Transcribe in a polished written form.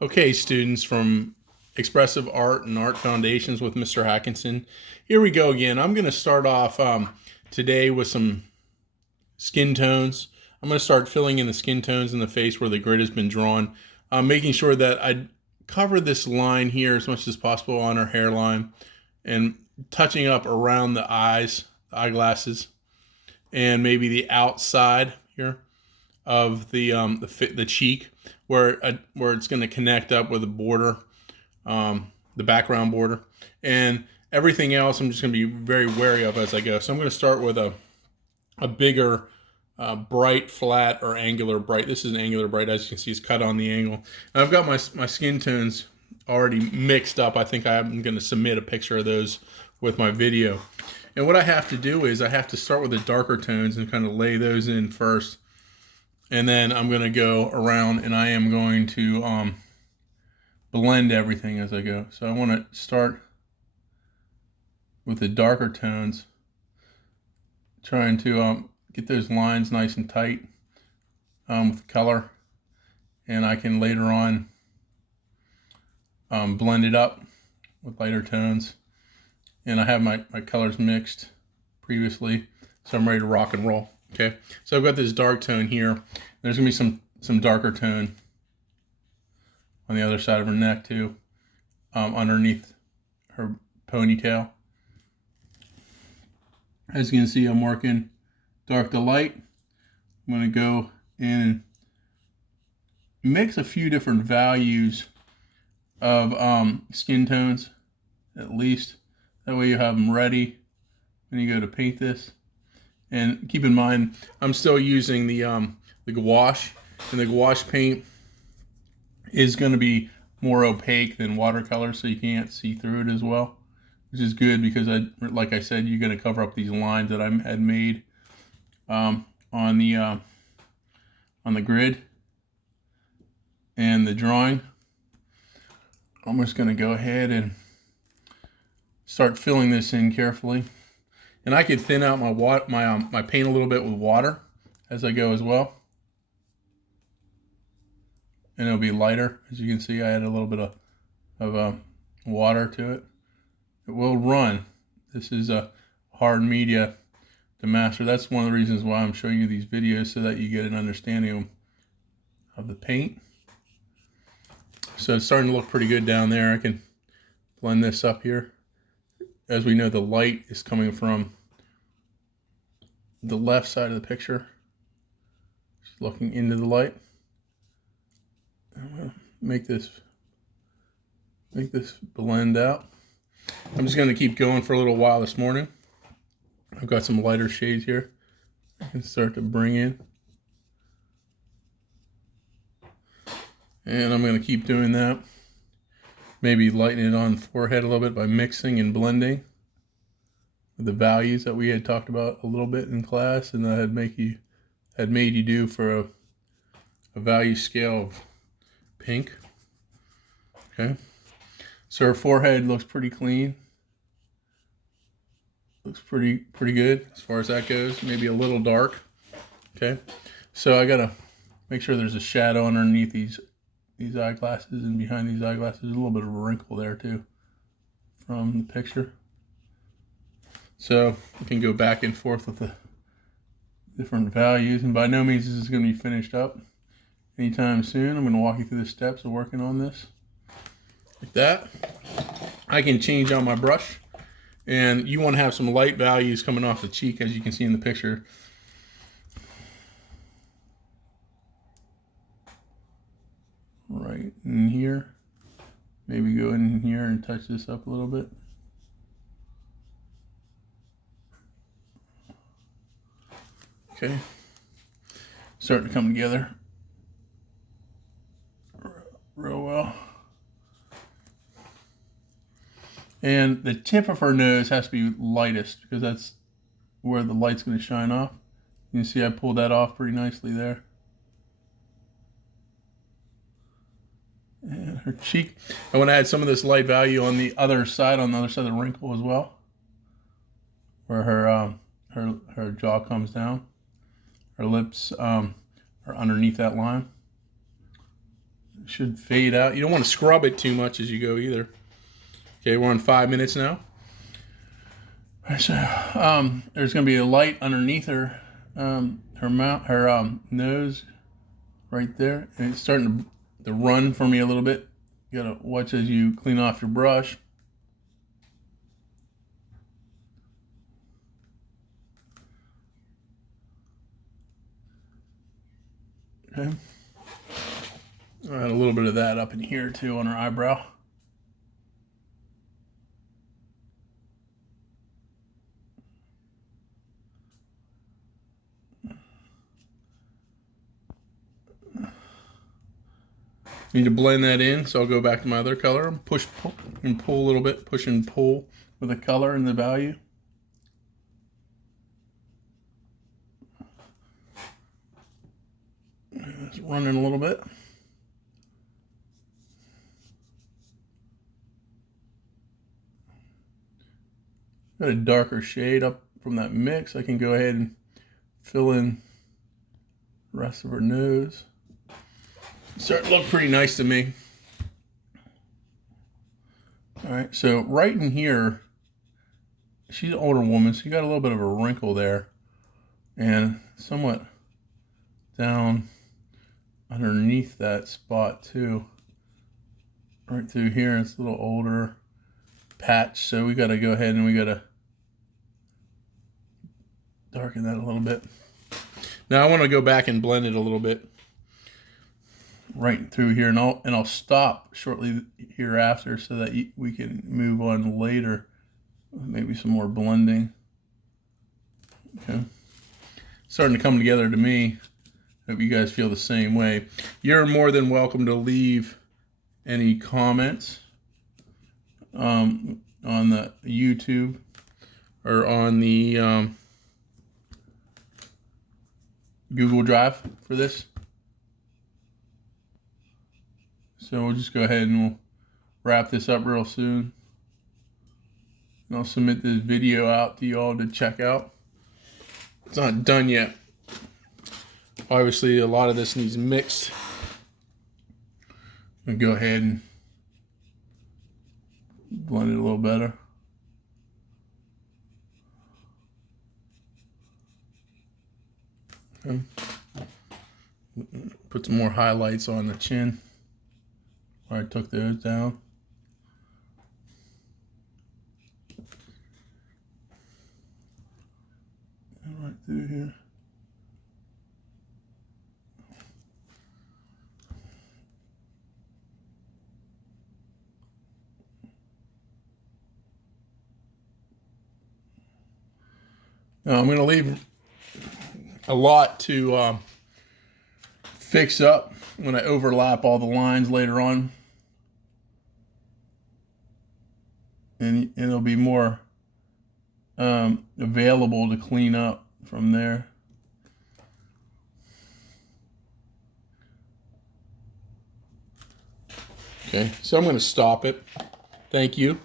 Okay, students from Expressive Art and Art Foundations with Mr. Hackinson. Here we go again. I'm going to start off today with some skin tones. I'm going to start filling in the skin tones in the face where the grid has been drawn, making sure that I cover this line here as much as possible on her hairline and touching up around the eyes, the eyeglasses, and maybe the outside here of the cheek where it's going to connect up with the border, the background border, and everything else I'm just going to be very wary of as I go. So I'm going to start with a bigger bright, flat, or angular bright. This is an angular bright, as you can see, it's cut on the angle. And I've got my skin tones already mixed up. I think I'm going to submit a picture of those with my video. And what I have to do is I have to start with the darker tones and kind of lay those in first. And then I'm going to go around and I am going to blend everything as I go. So I want to start with the darker tones, trying to get those lines nice and tight with color. And I can later on blend it up with lighter tones. And I have my colors mixed previously, so I'm ready to rock and roll. Okay, so I've got this dark tone here. There's gonna be some darker tone on the other side of her neck too, underneath her ponytail. As you can see, I'm working dark to light. I'm gonna go in and mix a few different values of skin tones, at least. That way you have them ready when you go to paint this. And keep in mind, I'm still using the gouache, and the gouache paint is going to be more opaque than watercolor, so you can't see through it as well, which is good because, like I said, you're going to cover up these lines that I had made on the grid and the drawing. I'm just going to go ahead and start filling this in carefully. And I could thin out my paint a little bit with water as I go as well. And it'll be lighter. As you can see, I added a little bit of water to it. It will run. This is a hard media to master. That's one of the reasons why I'm showing you these videos, so that you get an understanding of the paint. So it's starting to look pretty good down there. I can blend this up here. As we know, the light is coming from the left side of the picture. Just looking into the light. I'm gonna make this blend out. I'm just gonna keep going for a little while this morning. I've got some lighter shades here I can start to bring in. And I'm gonna keep doing that. Maybe lighten it on the forehead a little bit by mixing and blending with the values that we had talked about a little bit in class, and that had made you do for a value scale of pink. Okay, so her forehead looks pretty clean. Looks pretty good as far as that goes. Maybe a little dark. Okay, so I gotta make sure there's a shadow underneath these eyeglasses, and behind these eyeglasses there's a little bit of a wrinkle there too from the picture. So we can go back and forth with the different values, and by no means this is going to be finished up anytime soon. I'm going to walk you through the steps of working on this. Like that. I can change out my brush, and you want to have some light values coming off the cheek, as you can see in the picture. Right in here. Maybe go in here and touch this up a little bit. Okay, starting to come together real well. And the tip of her nose has to be lightest, because that's where the light's going to shine off. You can see I pulled that off pretty nicely there. And her cheek, I want to add some of this light value on the other side, of the wrinkle as well, where her jaw comes down. Her lips are underneath that line. should fade out. You don't want to scrub it too much as you go either. Okay, we're on 5 minutes now. All right, so there's going to be a light underneath her nose right there, and it's starting to run for me a little bit. You gotta watch as you clean off your brush. Okay. I'll add a little bit of that up in here too on her eyebrow. Need to blend that in, so I'll go back to my other color and push and pull a little bit, push and pull with the color and the value. It's running a little bit. Got a darker shade up from that mix. I can go ahead and fill in the rest of her nose. Starting to look pretty nice to me. All right, so right in here, she's an older woman, so you got a little bit of a wrinkle there, and somewhat down underneath that spot too. Right through here, it's a little older patch, so we got to go ahead and we got to darken that a little bit. Now I want to go back and blend it a little bit. Right through here, and I'll stop shortly hereafter so that we can move on later. Maybe some more blending. Okay, starting to come together to me. Hope you guys feel the same way. You're more than welcome to leave any comments on the YouTube or on the Google Drive for this. So we'll just go ahead and we'll wrap this up real soon. And I'll submit this video out to you all to check out. It's not done yet. Obviously, a lot of this needs mixed. I'll go ahead and blend it a little better. Okay. Put some more highlights on the chin where I took those down. And right through here. Now I'm going to leave a lot to fix up when I overlap all the lines later on. And it'll be more available to clean up from there. Okay, so I'm going to stop it. Thank you.